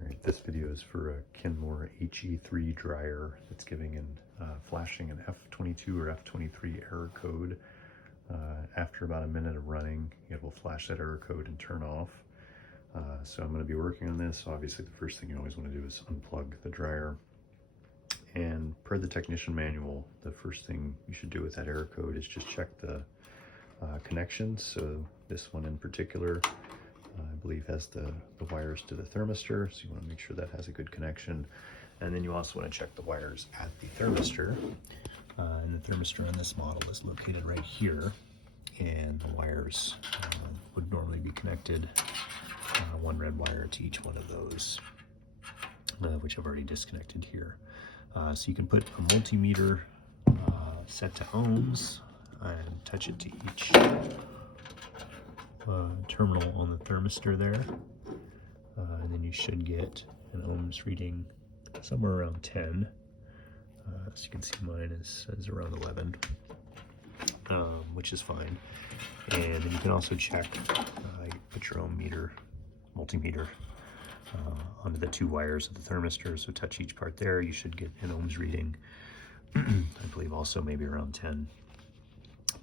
Alright, this video is for a Kenmore HE3 Dryer that's giving an flashing an F22 or F23 error code. After about a minute of running, it will flash that error code and turn off. So I'm going to be working on this. Obviously, the first thing you always want to do is unplug the dryer. And per the technician manual, the first thing you should do with that error code is just check the connections. So this one in particular, I believe has the wires to the thermistor, so you want to make sure that has a good connection. And then you also want to check the wires at the thermistor. And the thermistor on this model is located right here, and the wires would normally be connected, one red wire to each one of those, which I've already disconnected here. So you can put a multimeter set to ohms and touch it to each terminal on the thermistor there, and then you should get an ohms reading somewhere around 10. As you can see, mine is around 11, which is fine. And then you can also check, put your own multimeter onto the two wires of the thermistor, so touch each part there. You should get an ohms reading, I believe also maybe around 10.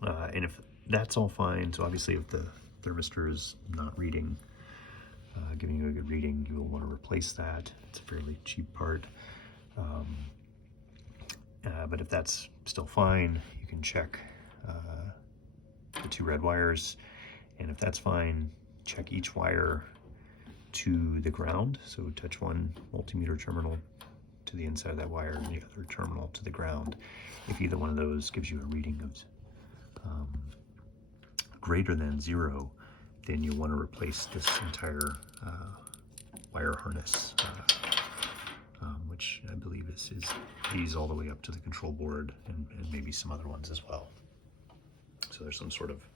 And if that's all fine, so obviously if the thermistor is not reading, giving you a good reading, you will want to replace that. It's a fairly cheap part. But if that's still fine, you can check the two red wires, and if that's fine, check each wire to the ground. So touch one multimeter terminal to the inside of that wire and the other terminal to the ground. If either one of those gives you a reading of greater than 0, then you want to replace this entire wire harness, which I believe is these all the way up to the control board, and maybe some other ones as well. So there's some sort of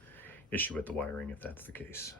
issue with the wiring if that's the case.